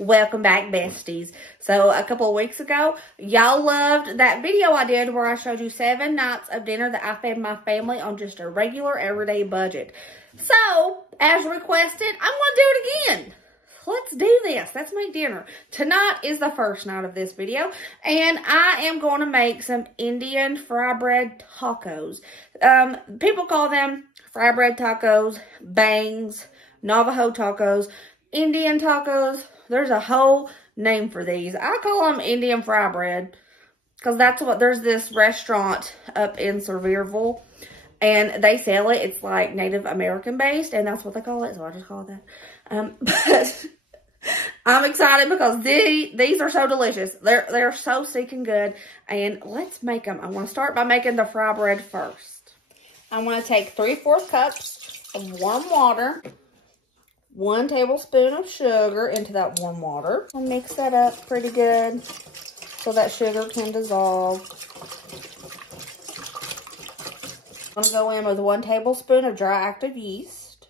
Welcome back, besties. So a couple of weeks ago, y'all loved that video I did where I showed you 7 nights of dinner that I fed my family on just a regular everyday budget. So, as requested, I'm going to do it again. Let's do this. Let's make dinner. Tonight is the first night of this video, and I am going to make some Indian fry bread tacos. People call them fry bread tacos, bangs, Navajo tacos, Indian tacos. There's a whole name for these. I call them Indian fry bread because that's what, there's this restaurant up in Sevierville and they sell it. It's like Native American based and that's what they call it. So I just call it that. But I'm excited because these are so delicious. They're so stinking good. And let's make them. I want to start by making the fry bread first. I want to take 3/4 cups of warm water. 1 tablespoon of sugar into that warm water. I'll mix that up pretty good so that sugar can dissolve. I'm going to go in with 1 tablespoon of dry active yeast.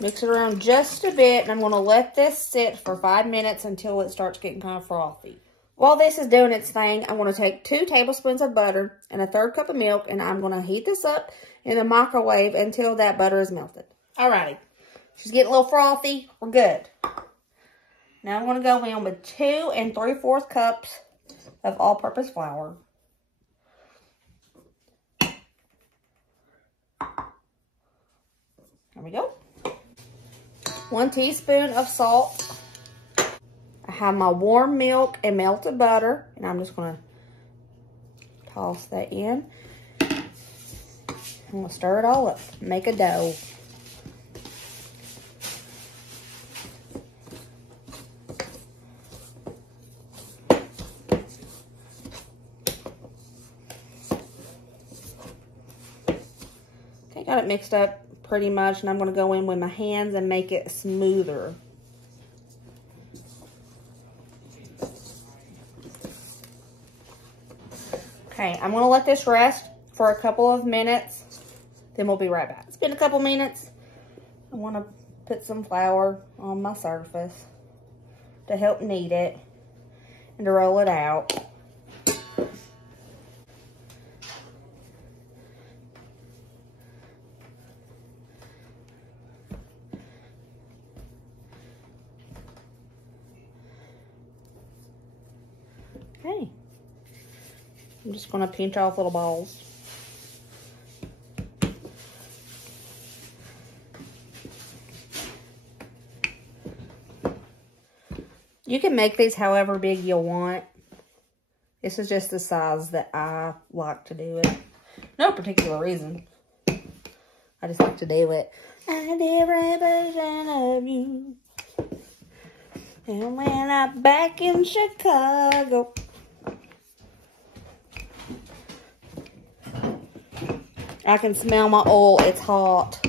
Mix it around just a bit, and I'm going to let this sit for 5 minutes until it starts getting kind of frothy. While this is doing its thing, I'm going to take 2 tablespoons of butter and 1/3 cup of milk, and I'm going to heat this up in the microwave until that butter is melted. Alrighty, she's getting a little frothy. We're good. Now I'm going to go in with 2 3/4 cups of all-purpose flour. There we go. 1 teaspoon of salt. I have my warm milk and melted butter, and I'm just going to toss that in. I'm going to stir it all up, make a dough. Got it mixed up pretty much, and I'm going to go in with my hands and make it smoother. Okay, I'm going to let this rest for a couple of minutes, then we'll be right back. It's been a couple minutes. I want to put some flour on my surface to help knead it and to roll it out. Okay, I'm just going to pinch off little balls. You can make these however big you want. This is just the size that I like to do it. No particular reason. I just like to do it. I did represent of you. And when I'm back in Chicago. I can smell my oil. It's hot.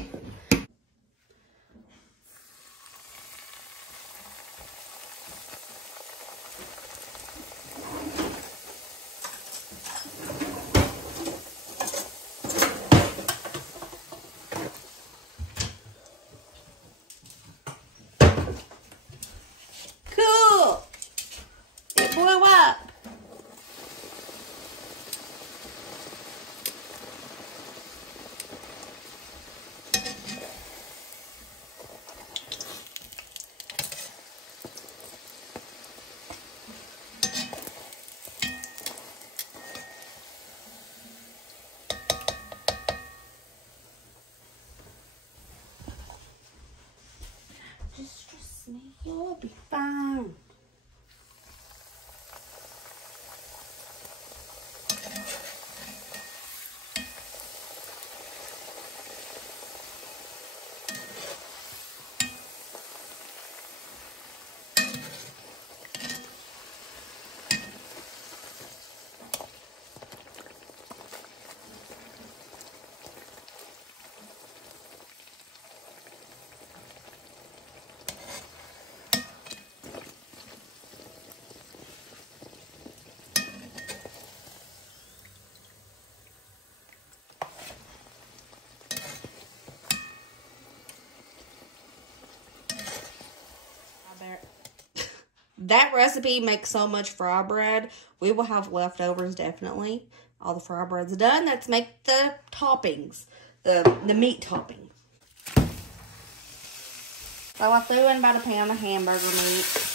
Cool. It blew up. Just trust me, you'll be fine. that recipe makes so much fry bread. We will have leftovers, definitely. All the fry bread's done. Let's make the toppings, the meat topping. So I threw in about a pound of hamburger meat.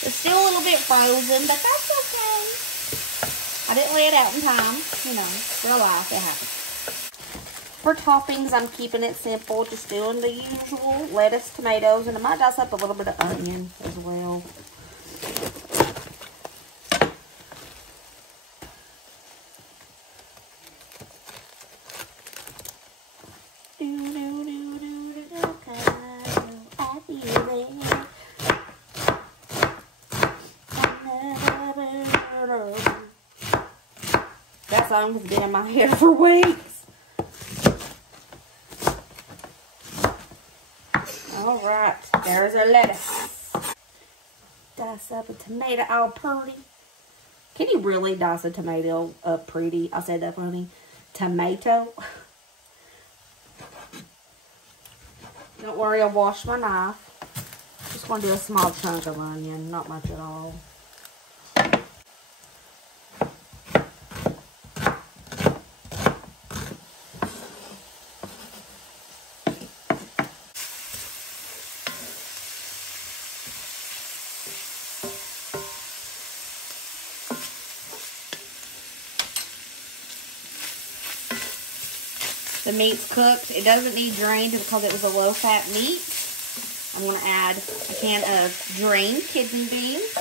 It's still a little bit frozen, but that's okay. I didn't lay it out in time. You know, real life, it happens. For toppings, I'm keeping it simple. Just doing the usual lettuce, tomatoes, and I might dice up a little bit of onion as well. That song has been in my head for weeks. Alright, there's our lettuce. Dice up a tomato all pretty. Can you really dice a tomato up pretty? I said that funny. Tomato. Don't worry, I'll wash my knife. Just going to do a small chunk of onion, not much at all. The meat's cooked. It doesn't need drained because it was a low-fat meat. I'm going to add a can of drained kidney beans,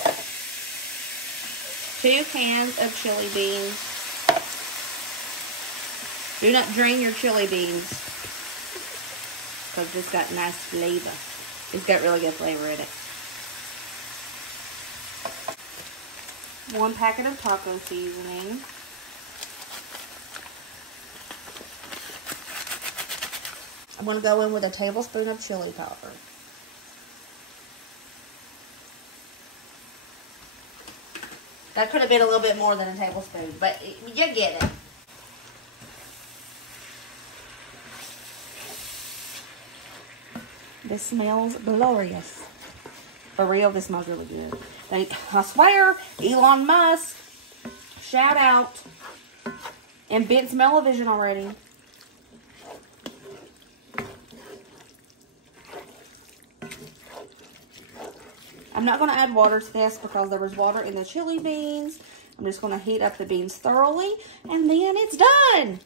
2 cans of chili beans. Do not drain your chili beans because it's got nice flavor. It's got really good flavor in it. 1 packet of taco seasoning. I'm going to go in with a tablespoon of chili powder. That could have been a little bit more than a tablespoon, but you get it. This smells glorious. For real, this smells really good. I swear, Elon Musk, shout out. Invent smell-o-vision already. I'm not going to add water to this because there was water in the chili beans. I'm just going to heat up the beans thoroughly, and then it's done.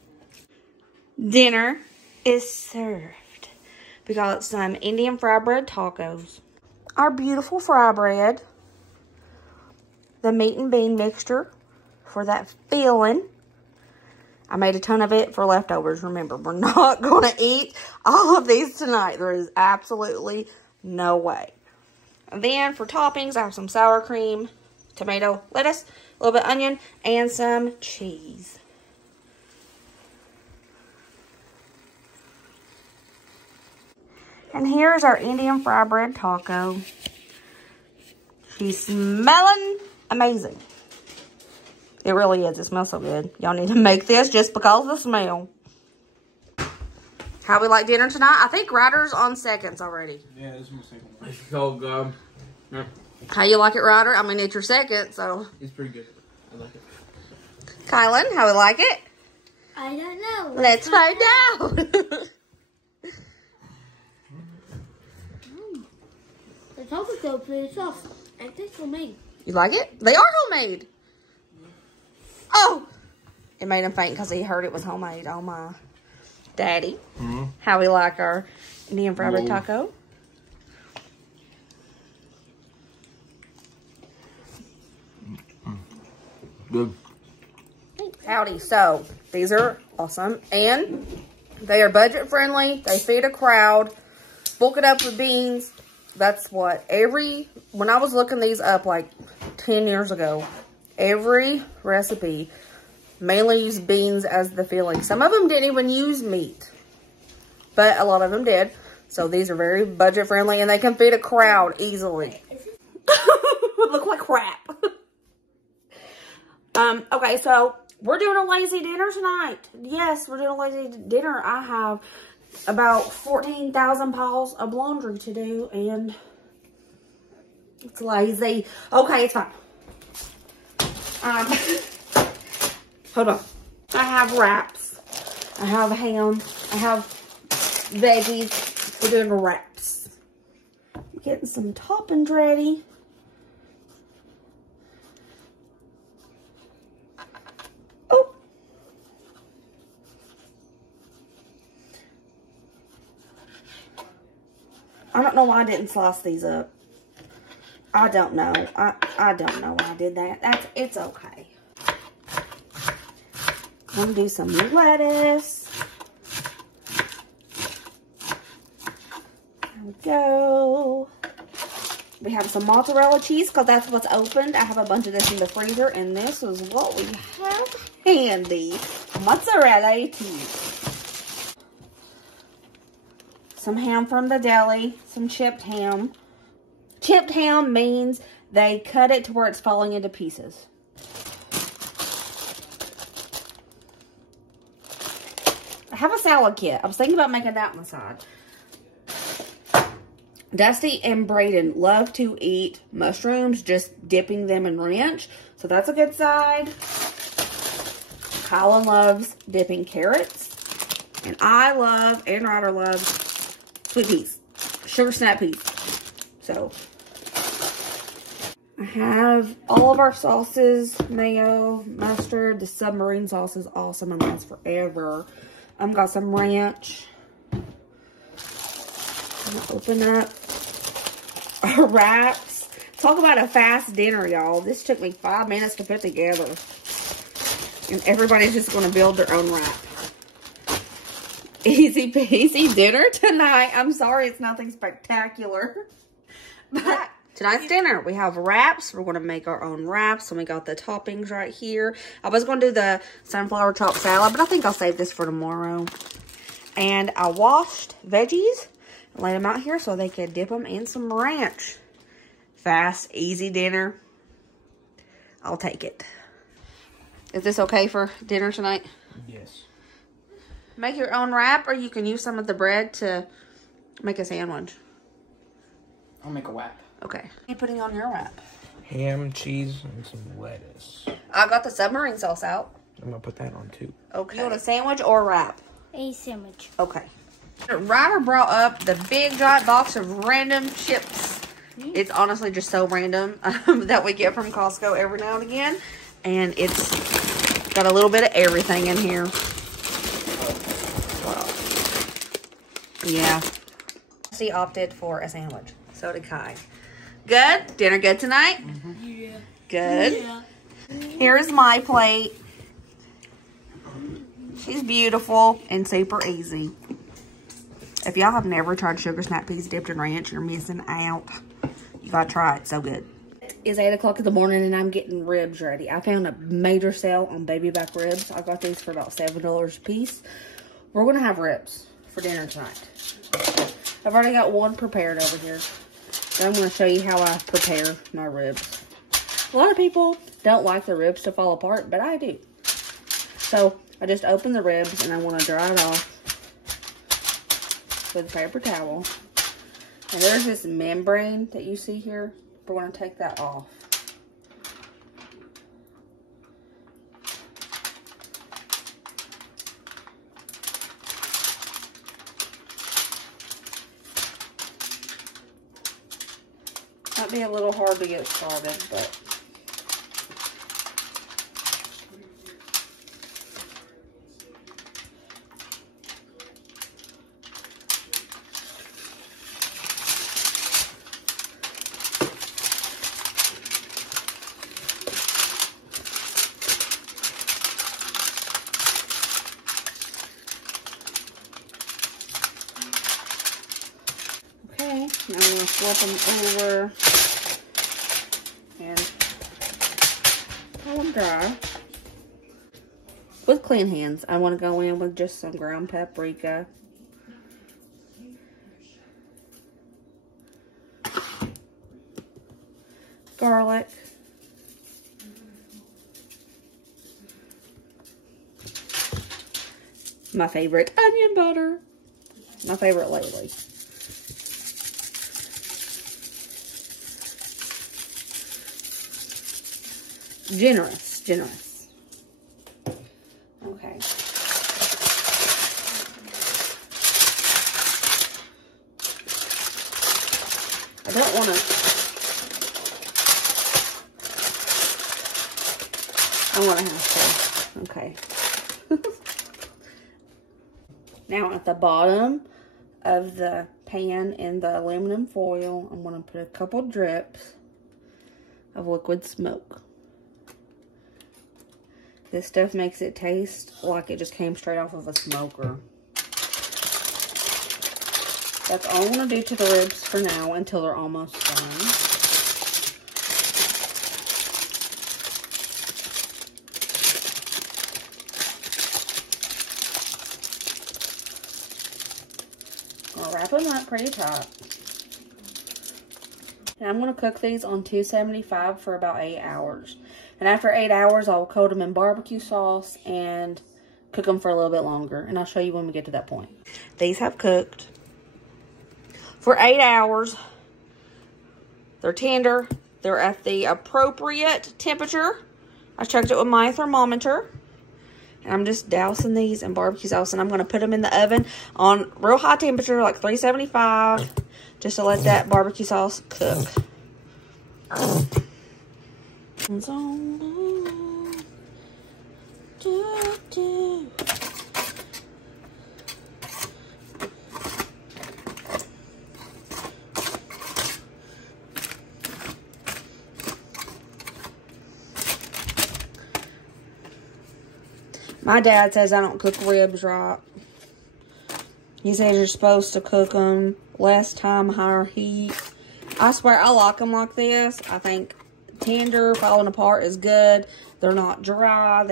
Dinner is served. We got some Indian fry bread tacos. Our beautiful fry bread. The meat and bean mixture for that filling. I made a ton of it for leftovers. Remember, we're not going to eat all of these tonight. There is absolutely no way. And then for toppings, I have some sour cream, tomato, lettuce, a little bit of onion, and some cheese. And here's our Indian fry bread taco. She's smelling amazing. It really is. It smells so good. Y'all need to make this just because of the smell. How we like dinner tonight? I think Ryder's on seconds already. Yeah, this is my second one. It's called, yeah. How you like it, Ryder? I mean, it's your second, so. It's pretty good. I like it. Kylan, how we like it? I don't know. Let's find out. The tacos go pretty soft. I think homemade. You like it? They are homemade. Oh! It made him faint because he heard it was homemade. Oh, my. Daddy, how we like our Indian fry bread taco? Good. Howdy. So, these are awesome. And they are budget friendly. They feed a crowd. Bulk it up with beans. That's what when I was looking these up like 10 years ago, every recipe mainly used beans as the filling. Some of them didn't even use meat, but a lot of them did. So these are very budget friendly and they can feed a crowd easily. Look Okay, so we're doing a lazy dinner tonight. Yes, we're doing a lazy dinner. I have about 14,000 piles of laundry to do, and it's lazy. Okay, it's fine. Hold on. I have wraps. I have ham. I have veggies. We're doing wraps. Getting some toppings ready. Oh. I don't know why I didn't slice these up. I don't know. I don't know why I did that. It's okay. I'm gonna do some lettuce. There we go. We have some mozzarella cheese because that's what's opened. I have a bunch of this in the freezer, and this is what we have handy. Mozzarella cheese. Some ham from the deli. Some chipped ham. Chipped ham means they cut it to where it's falling into pieces. I have a salad kit. I was thinking about making that on the side. Dusty and Braden love to eat mushrooms, just dipping them in ranch. So that's a good side. Colin loves dipping carrots. And I love, and Ryder loves, sweet peas. Sugar snap peas. So, I have all of our sauces. Mayo, mustard. The submarine sauce is awesome and lasts forever. I've got some ranch. I'm gonna open up our wraps. Talk about a fast dinner, y'all. This took me 5 minutes to put together. And everybody's just gonna build their own wrap. Easy peasy dinner tonight. I'm sorry it's nothing spectacular. But tonight's dinner, we have wraps. We're gonna make our own wraps. And we got the toppings right here. I was gonna do the sunflower chopped salad, but I think I'll save this for tomorrow. And I washed veggies and laid them out here so they could dip them in some ranch. Fast, easy dinner. I'll take it. Is this okay for dinner tonight? Yes. Make your own wrap, or you can use some of the bread to make a sandwich. I'll make a wrap. Okay. What are you putting on your wrap? Ham, cheese, and some lettuce. I got the submarine sauce out. I'm gonna put that on too. Okay. You want a sandwich or a wrap? A sandwich. Okay. Ryder brought up the big giant box of random chips. It's honestly just so random that we get from Costco every now and again. And it's got a little bit of everything in here. Yeah. She opted for a sandwich. So did Kai. Good? Dinner good tonight? Mm-hmm. Yeah. Good. Yeah. Here's my plate. She's beautiful and super easy. If y'all have never tried sugar snap peas dipped in ranch, you're missing out. You gotta try it. So good. It's 8 o'clock in the morning and I'm getting ribs ready. I found a major sale on baby back ribs. I got these for about $7 a piece. We're gonna have ribs for dinner tonight. I've already got one prepared over here. So I'm gonna show you how I prepare my ribs. A lot of people don't like the ribs to fall apart, but I do. So I just open the ribs and I want to dry it off with a paper towel. And there's this membrane that you see here. We're going to take that off. Might be a little hard to get started, but I'm going to flip them over and pull them dry. With clean hands, I want to go in with just some ground paprika. Garlic. My favorite onion butter. My favorite lately. Generous. Okay. I don't want to. I want to have to. Okay. Now at the bottom of the pan in the aluminum foil, I'm going to put a couple drips of liquid smoke. This stuff makes it taste like it just came straight off of a smoker. That's all I'm going to do to the ribs for now until they're almost done. I'll wrap them up pretty tight. And I'm going to cook these on 275 for about 8 hours. And after 8 hours, I'll coat them in barbecue sauce and cook them for a little bit longer. And I'll show you when we get to that point. These have cooked for 8 hours. They're tender. They're at the appropriate temperature. I checked it with my thermometer. And I'm just dousing these in barbecue sauce. And I'm going to put them in the oven on real high temperature, like 375. Just to let that barbecue sauce cook. My dad says I don't cook ribs right. He says you're supposed to cook them less time, higher heat. I swear I like them like this. I think tender, falling apart is good. They're not dry.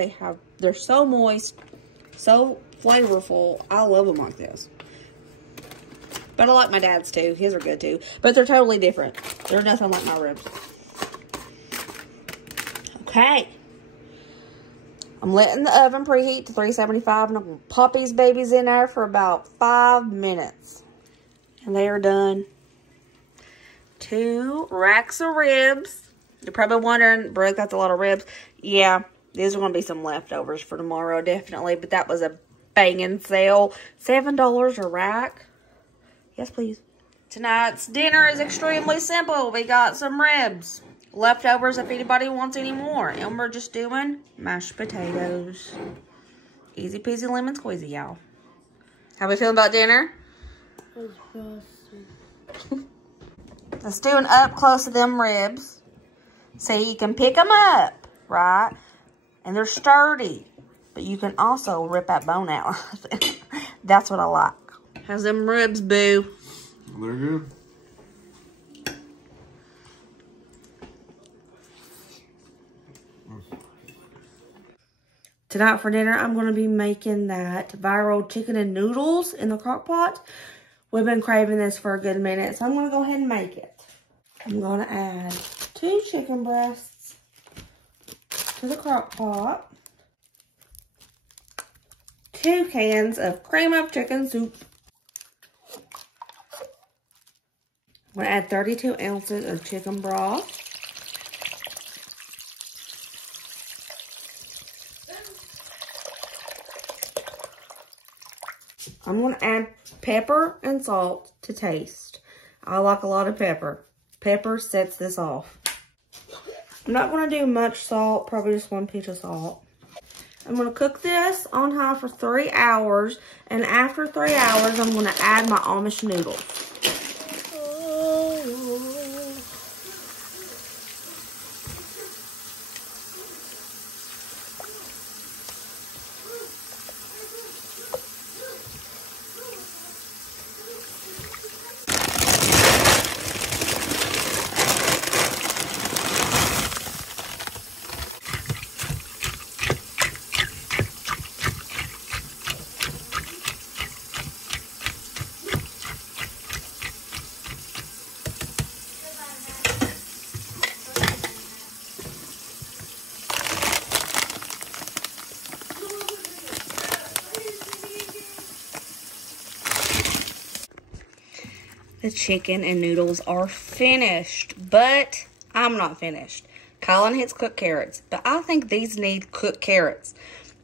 They're so moist, so flavorful. I love them like this. But I like my dad's too. His are good too. But they're totally different. They're nothing like my ribs. Okay. I'm letting the oven preheat to 375 and I'm going to pop these babies in there for about 5 minutes. And they are done. 2 racks of ribs. You're probably wondering, Brooke, that's a lot of ribs. Yeah, these are going to be some leftovers for tomorrow, definitely. But that was a banging sale. $7 a rack. Yes, please. Tonight's dinner is extremely simple. We got some ribs. Leftovers if anybody wants any more. And we're just doing mashed potatoes. Easy peasy lemon squeezy, y'all. How we feeling about dinner? Let's do an up close of them ribs. See, you can pick them up, right? And they're sturdy. But you can also rip that bone out. That's what I like. How's them ribs, boo? They're good. Tonight for dinner, I'm going to be making that viral chicken and noodles in the crock pot. We've been craving this for a good minute, so I'm going to go ahead and make it. I'm going to add 2 chicken breasts to the crock pot. 2 cans of cream of chicken soup. I'm going to add 32 ounces of chicken broth. I'm going to add pepper and salt to taste. I like a lot of pepper. Pepper sets this off. I'm not going to do much salt, probably just 1 pinch of salt. I'm going to cook this on high for 3 hours, and after 3 hours, I'm going to add my Amish noodles. The chicken and noodles are finished, but I'm not finished. Colin has cooked carrots, but I think these need cooked carrots.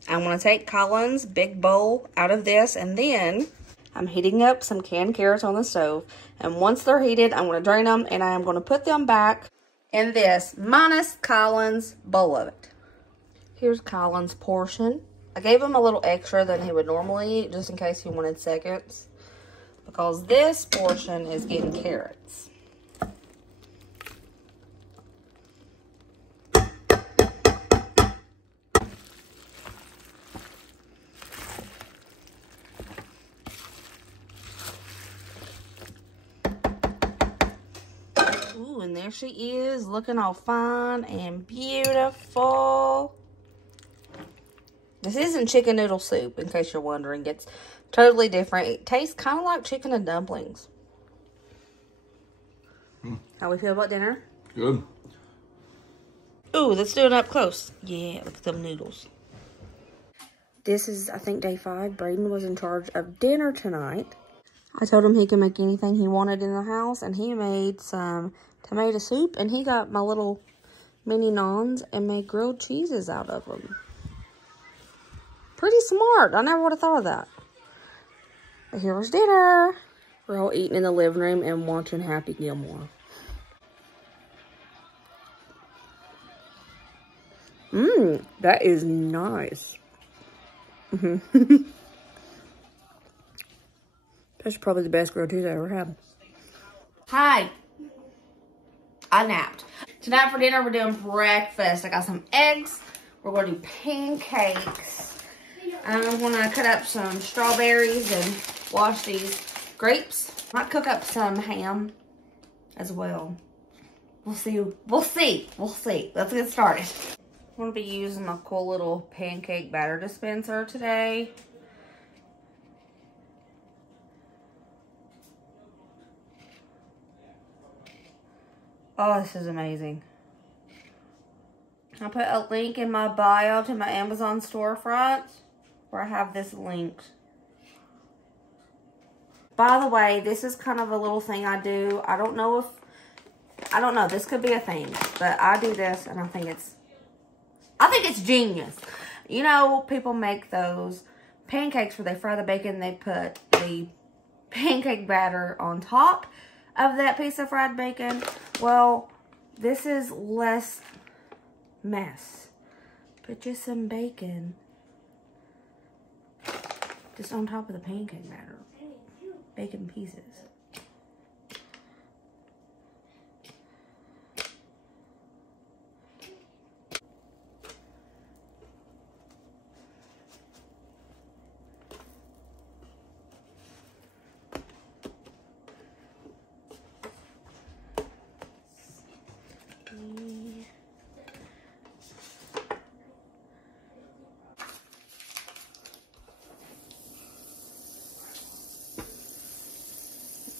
I'm going to take Colin's big bowl out of this, and then I'm heating up some canned carrots on the stove. And once they're heated, I'm going to drain them, and I'm going to put them back in this, minus Colin's bowl of it. Here's Colin's portion. I gave him a little extra than he would normally eat, just in case he wanted seconds, because this portion is getting carrots. Ooh, and there she is, looking all fine and beautiful. This isn't chicken noodle soup, in case you're wondering. It's totally different. It tastes kind of like chicken and dumplings. How we feel about dinner? Good. Ooh, let's do it up close. Yeah, look at them noodles. This is, I think, day 5. Braden was in charge of dinner tonight. I told him he could make anything he wanted in the house, and he made some tomato soup, and he got my little mini naans and made grilled cheeses out of them. Pretty smart. I never would have thought of that. But here's dinner. We're all eating in the living room and watching Happy Gilmore. That is nice. That's probably the best grilled cheese I ever had. Hi. I napped. Tonight for dinner, we're doing breakfast. I got some eggs. We're going to do pancakes. I'm going to cut up some strawberries and wash these grapes. Might cook up some ham as well. We'll see. We'll see. We'll see. Let's get started. I'm going to be using a cool little pancake batter dispenser today. Oh, this is amazing. I'll put a link in my bio to my Amazon storefront where I have this linked. By the way, this is kind of a little thing I do. I don't know, this could be a thing, but I do this and I think it's genius. You know, people make those pancakes where they fry the bacon, they put the pancake batter on top of that piece of fried bacon. Well, this is less mess. Put just some bacon just on top of the pancake batter. Bacon pieces.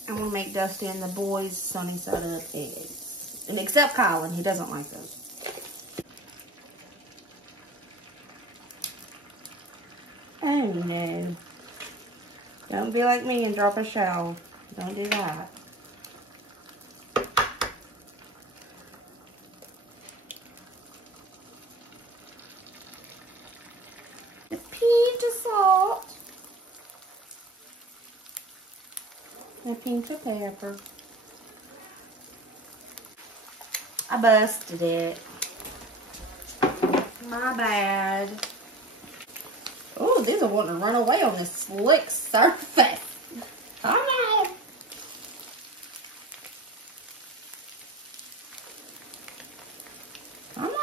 I'm going to make Dusty and the boys sunny side up eggs. And except Colin, he doesn't like those. Oh no. Don't be like me and drop a shell. Don't do that. A pinch of salt. And a pinch of pepper. I busted it. My bad. Oh, these are wanting to run away on this slick surface. Come on. Come on.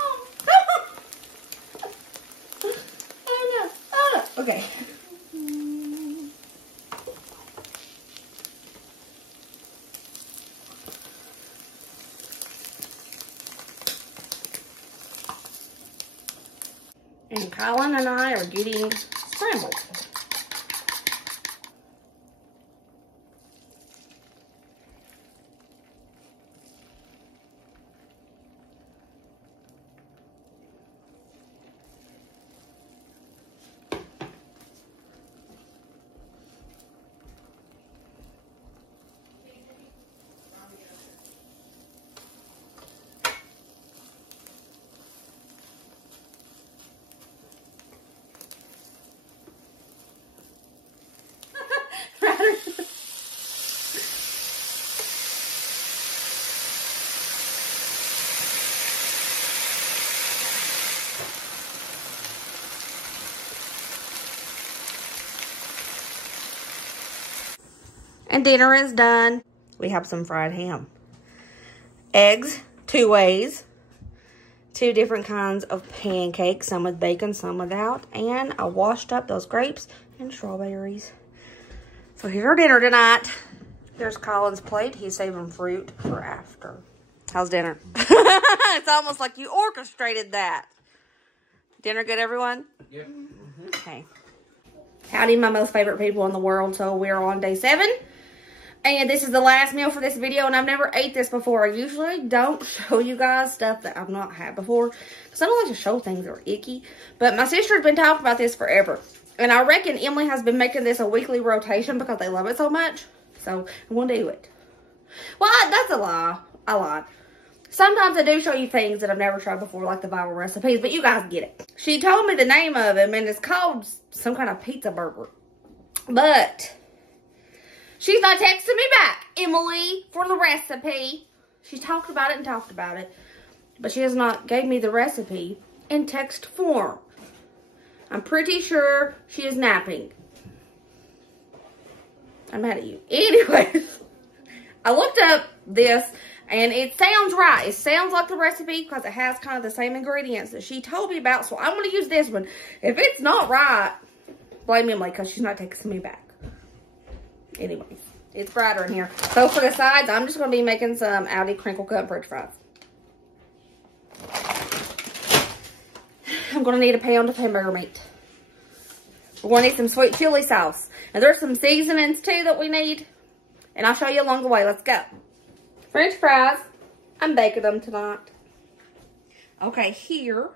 Oh no. Oh no. Okay. And Colin and I are getting scrambled. And dinner is done. We have some fried ham. Eggs, 2 ways. 2 different kinds of pancakes, some with bacon, some without. And I washed up those grapes and strawberries. So here's our dinner tonight. Here's Colin's plate. He's saving fruit for after. How's dinner? It's almost like you orchestrated that. Dinner good, everyone? Yep. Okay. Howdy, my most favorite people in the world. So we're on day 7. And this is the last meal for this video. And I've never ate this before. I usually don't show you guys stuff that I've not had before. Because I don't like to show things that are icky. But my sister's been talking about this forever. And I reckon Emily has been making this a weekly rotation because they love it so much. So I'm going to do it. Well, that's a lie. I lied. Sometimes I do show you things that I've never tried before, like the viral recipes, but you guys get it. She told me the name of them, and it's called some kind of pizza burger. But she's not texting me back, Emily, for the recipe. She talked about it and talked about it, but she has not gave me the recipe in text form. I'm pretty sure she is napping. I'm mad at you. Anyways, I looked up this, and it sounds right. It sounds like the recipe because it has kind of the same ingredients that she told me about. So I'm going to use this one. If it's not right, blame Emily because she's not texting me back. Anyways, it's brighter in here. So for the sides, I'm just going to be making some Aldi crinkle cut french fries. I'm going to need a pound of hamburger meat. We're going to need some sweet chili sauce. And there's some seasonings too that we need. And I'll show you along the way. Let's go. French fries. I'm baking them tonight. Okay, here,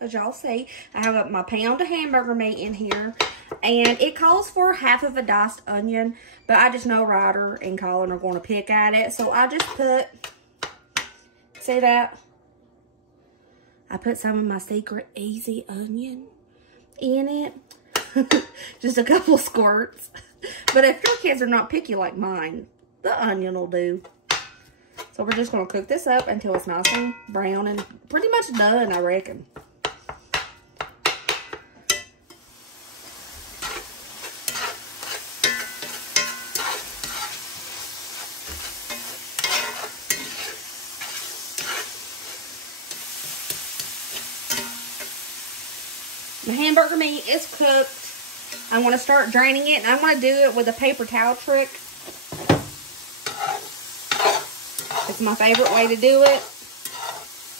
as y'all see, I have my pound of hamburger meat in here. And it calls for half of a diced onion. But I just know Ryder and Colin are going to pick at it. So I just put, see that? I put some of my secret easy onion in it. Just a couple squirts. But if your kids are not picky like mine, the onion will do. So we're just going to cook this up until it's nice and brown and pretty much done, I reckon. The hamburger meat is cooked. I'm going to start draining it, and I'm going to do it with a paper towel trick. It's my favorite way to do it.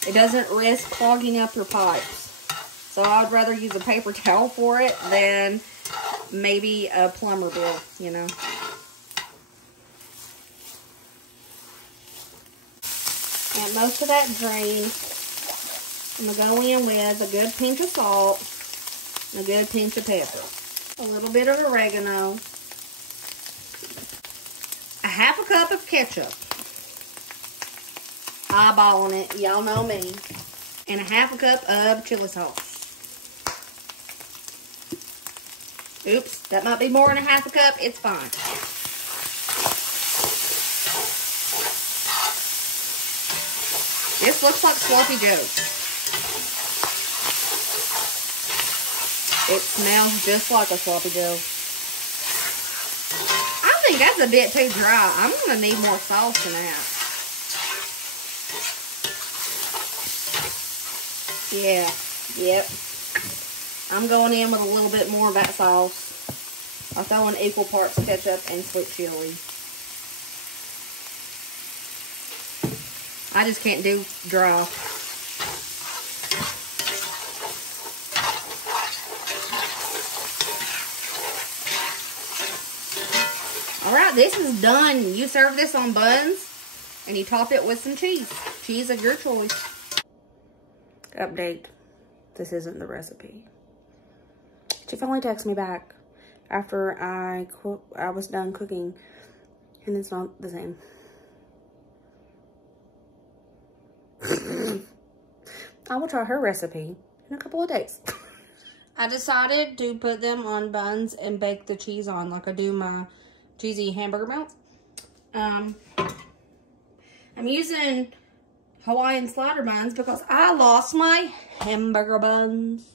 It doesn't risk clogging up your pipes. So I'd rather use a paper towel for it than maybe a plumber bill, you know. And most of that drain, I'm going to go in with a good pinch of salt and a good pinch of pepper. A little bit of oregano. A half a cup of ketchup. Eyeballing it, y'all know me. And a half a cup of chili sauce. Oops, that might be more than a half a cup. It's fine. This looks like sloppy joe. It smells just like a sloppy joe. I think that's a bit too dry. I'm going to need more sauce than that. Yeah, yep. I'm going in with a little bit more of that sauce. I'll throw in equal parts ketchup and sweet chili. I just can't do dry. Alright, this is done. You serve this on buns and you top it with some cheese. Cheese of your choice. Update. This isn't the recipe. She finally texted me back after I was done cooking, and it's not the same. I will try her recipe in a couple of days. I decided to put them on buns and bake the cheese on like I do my cheesy hamburger melts. I'm using Hawaiian slider buns because I lost my hamburger buns.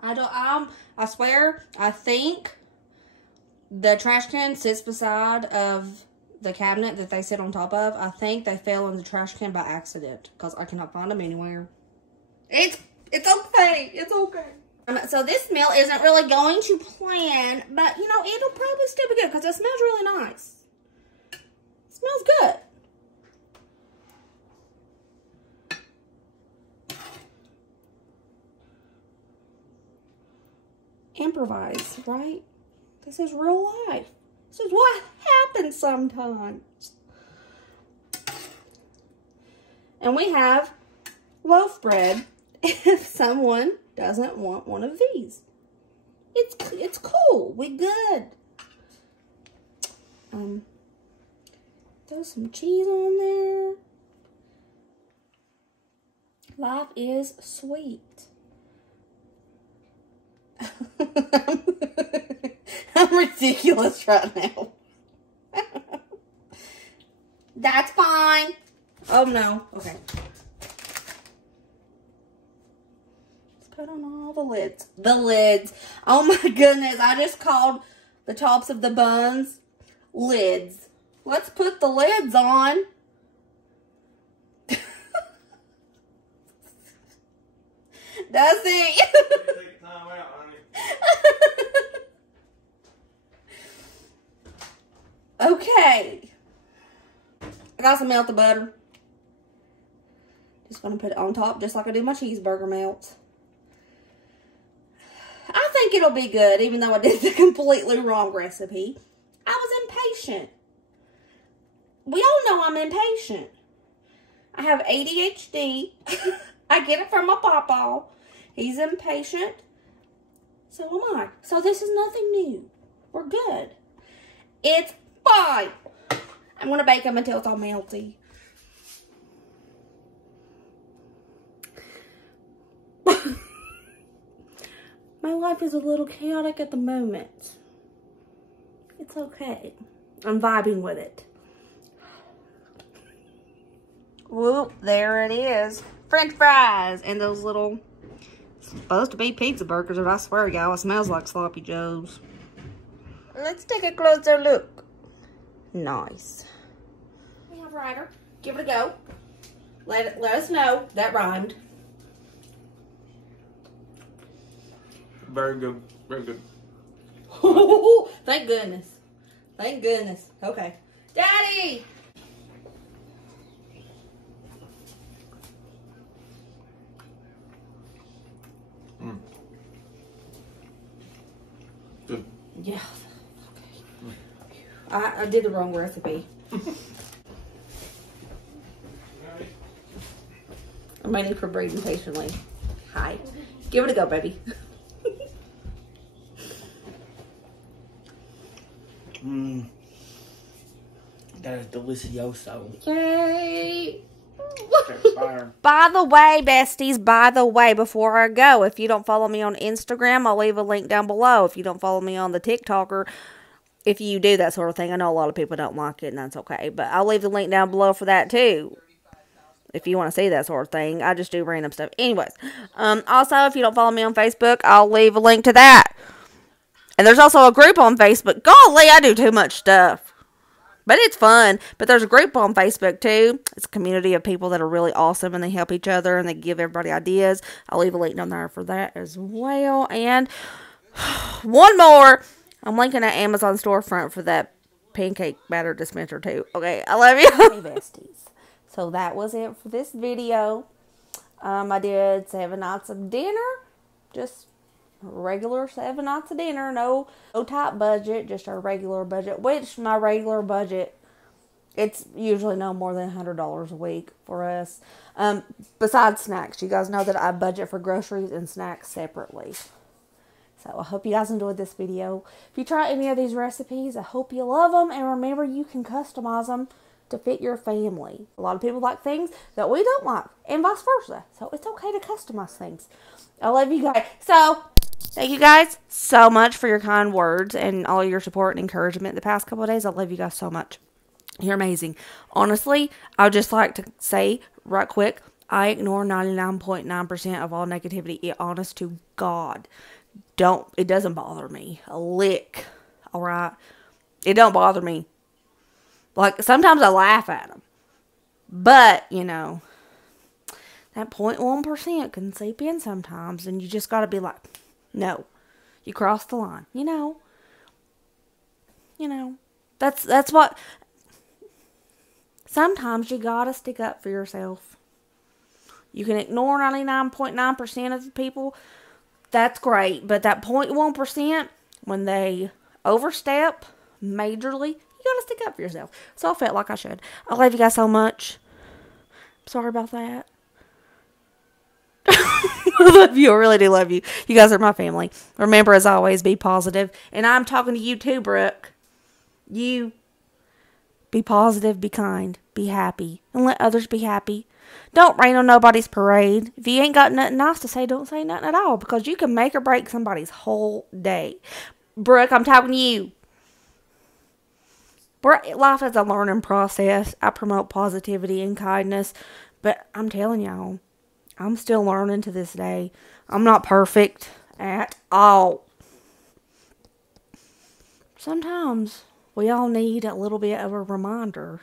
I swear, I think The trash can sits beside of the cabinet that they sit on top of. I think they fell in the trash can by accident because I cannot find them anywhere. It's okay. It's okay. So this meal isn't really going to plan, but you know, it'll probably still be good because it smells really nice. It smells good. Improvise, right? This is real life. This is what happens sometimes. And we have loaf bread if someone doesn't want one of these. It's cool. We good. Throw some cheese on there. Life is sweet. I'm ridiculous right now. That's fine. Oh no. Okay. Let's put on all the lids. The lids. Oh my goodness. I just called the tops of the buns lids. Let's put the lids on. That's it. Okay. I got some melted butter. Just gonna put it on top just like I do my cheeseburger melts. I think it'll be good even though I did the completely wrong recipe. I was impatient. We all know I'm impatient. I have ADHD. I get it from my papa. He's impatient. So am I. So this is nothing new. We're good. It's fine. I'm going to bake them until it's all melty. My life is a little chaotic at the moment. It's okay. I'm vibing with it. Whoop, there it is. French fries and those little, supposed to be pizza burgers, but I swear, y'all, it smells like sloppy joes. Let's take a closer look. Nice. We have Ryder. Give it a go. Let us know. That rhymed. Very good. Very good. Thank goodness. Thank goodness. Okay. Daddy! Good. Yeah. Okay. I did the wrong recipe. I'm waiting for Braden patiently. Hi. Give it a go, baby. That is delicioso. Yay. Fire. By the way, besties, by the way, before I go, if you don't follow me on Instagram, I'll leave a link down below. If you don't follow me on the TikTok, or if you do that sort of thing, I know a lot of people don't like it, and that's okay. But I'll leave the link down below for that, too. If you want to see that sort of thing. I just do random stuff. Anyways, also, if you don't follow me on Facebook, I'll leave a link to that. And there's also a group on Facebook. Golly, I do too much stuff. But it's fun. But there's a group on Facebook, too. It's a community of people that are really awesome, and they help each other, and they give everybody ideas. I'll leave a link down there for that as well. And one more. I'm linking an Amazon storefront for that pancake batter dispenser, too. Okay, I love you. Hey, besties. So that was it for this video. I did 7 nights of dinner. Just regular 7 nights of dinner. No tight budget. Just our regular budget. Which my regular budget, it's usually no more than $100 a week for us. Besides snacks. You guys know that I budget for groceries and snacks separately. So I hope you guys enjoyed this video. If you try any of these recipes, I hope you love them. And remember, you can customize them to fit your family. A lot of people like things that we don't like, and vice versa. So it's okay to customize things. I love you guys. So thank you guys so much for your kind words and all your support and encouragement the past couple of days. I love you guys so much. You're amazing. Honestly, I would just like to say right quick, I ignore 99.9% of all negativity. Honest to God. It doesn't bother me a lick. all right? It don't bother me. Like, sometimes I laugh at them. But, you know, that 0.1% can seep in sometimes, and you just got to be like, no, you crossed the line. You know, that's what, sometimes you got to stick up for yourself. You can ignore 99.9% of the people. That's great. But that 0.1%, when they overstep majorly, you got to stick up for yourself. So I felt like I should. I love you guys so much. Sorry about that. I love you. I really do love you. You guys are my family. Remember, as always, be positive. And I'm talking to you too, Brooke. You be positive, be kind, be happy, and let others be happy. Don't rain on nobody's parade. If you ain't got nothing nice to say, don't say nothing at all, because you can make or break somebody's whole day. Brooke, I'm talking to you. Life is a learning process. I promote positivity and kindness, but I'm telling y'all, I'm still learning to this day. I'm not perfect at all. Sometimes we all need a little bit of a reminder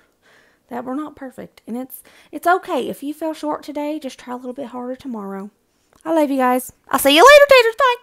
that we're not perfect. And it's okay. If you fell short today, just try a little bit harder tomorrow. I love you guys. I'll see you later, taters. Bye.